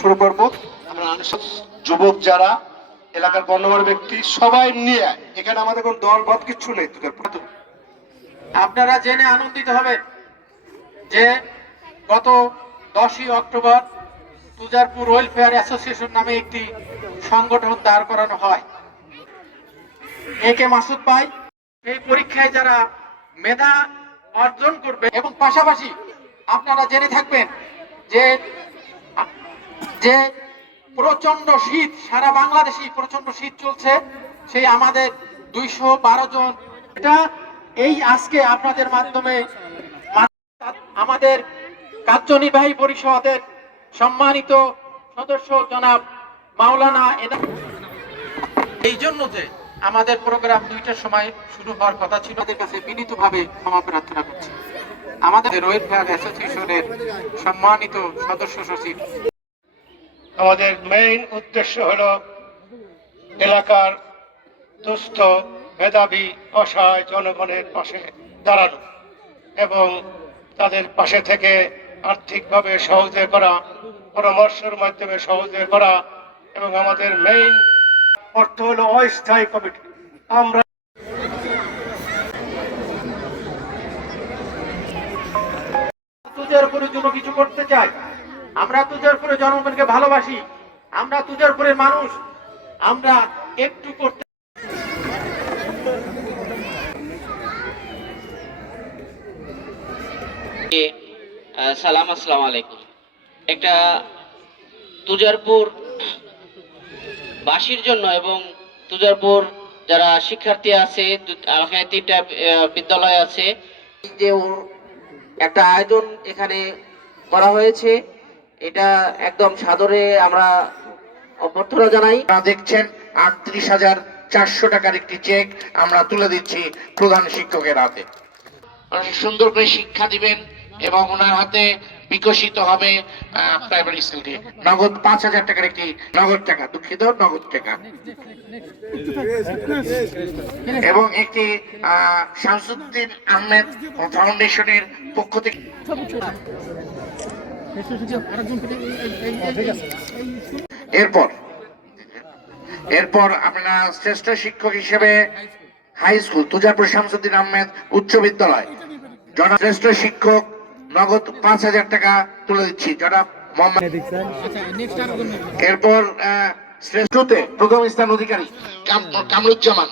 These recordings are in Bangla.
শুরু করব। আমরা যুবক যারা এলাকার গণ্যমান্য ব্যক্তি সবাই নিয়ে এখানে আমাদের কোনো দল বদ কিচ্ছু নেই। আপনারা জেনে আনন্দিত হবেন যে গত 10ই অক্টোবর তুজারপুর ওয়েলফেয়ার অ্যাসোসিয়েশন নামে একটি সংগঠন দাঁড় করানো হয়। একে মাসুদ ভাই এই পরীক্ষায় যারা মেধা অর্জন করবে এবং পাশাপাশি আপনারা জেনে থাকবেন যে যে প্রচন্ড শীত, সারা বাংলাদেশে প্রচন্ড শীত চলছে, সেই আমাদের 212 জন এটা এই আজকে আপনাদের মাধ্যমে আমাদের কার্যনির্বাহী পরিষদের সম্মানিত সদস্য জনাব মাওলানা এই জন্য যে আমাদের প্রোগ্রাম 2টার সময় শুরু হওয়ার কথা ছিল, আমাদের কাছে বিনীতভাবে ক্ষমা প্রার্থনা করছি। আমাদের ওয়েলফেয়ার অ্যাসোসিয়েশনের সম্মানিত সদস্য সচিব, আমাদের মেইন উদ্দেশ্য হলো এলাকার দুস্থ মেধাবী অসহায় জনগণের পাশে দাঁড়ানো এবং তাদের পাশে থেকে আর্থিকভাবে সহযোগিতা করা, পরামর্শের মাধ্যমে সহযোগিতা করা এবং আমাদের মেইন অর্থ হলো অস্থায়ী কমিটি। আমরা তুজারপুরের জন্য কিছু করতে চাই। আমরা তুজারপুরের জনগণকে ভালোবাসি, আমরা তুজারপুরের মানুষ, আমরা একটু করতে সালাম, আসসালামু আলাইকুম। একটা তুজারপুর বাসীর জন্য এবং তুজারপুর যারা শিক্ষার্থী আছে, এখানে 3টা বিদ্যালয় আছে, যে একটা আয়োজন এখানে করা হয়েছে, এটা একদম সাদরে আমরা অভ্যর্থনা জানাই। দেখছেন 38,400 টাকার একটি চেক আমরা তুলে দিচ্ছি প্রধান শিক্ষকের হাতে। সুন্দর করে শিক্ষা দিবেন এবং ওনার হাতে বিকশিত হবে প্রাইমারি স্কুলটি। নগদ 5,000 টাকার একটি নগদ টাকা, দুঃখিত, নগদ টাকা এবং একটি শামসুদ্দিন আহমেদ ফাউন্ডেশনের পক্ষ থেকে। এরপর আপনারা শ্রেষ্ঠ শিক্ষক হিসেবে হাই স্কুল তুজারপুর শামসুদ্দিন আহমেদ উচ্চ বিদ্যালয় জনাব শ্রেষ্ঠ শিক্ষক নগদ 5,000 টাকা তুলে দিচ্ছি জনাব মোহাম্মদ। এরপর শ্রেষ্ঠতে প্রথম স্থান অধিকারী কামরুজ্জামান।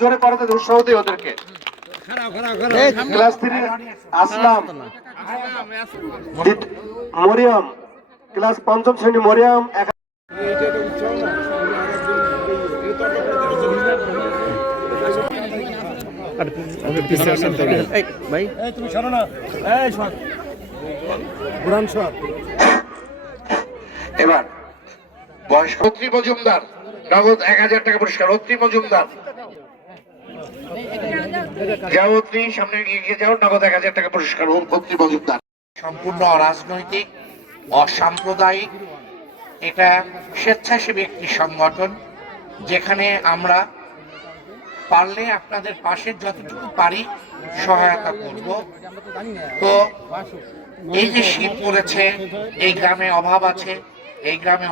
জোরে করাতে উৎসাহ দিই ওদেরকে। ক্লাস 3 আসলাম, মরিয়ম ক্লাস 5ম শ্রেণী মরিয়ম। এবার বয়স অত্রি মজুমদার নগদ 1,000 টাকা পুরস্কার। অত্রি মজুমদার যাও, অত্রি সামনে এগিয়ে যাও, নগদ 1,000 টাকা পুরস্কার। অত্রি মজুমদার সম্পূর্ণ অরাজনৈতিক, অসাম্প্রদায়িক, এটা স্বেচ্ছাসেবী একটি সংগঠন, যেখানে আমরা পারলে আপনাদের পাশে যতটুকু পারি সহায়তা করব। তো এই যে শীত পড়েছে, এই গ্রামে অভাব আছে, এই গ্রামে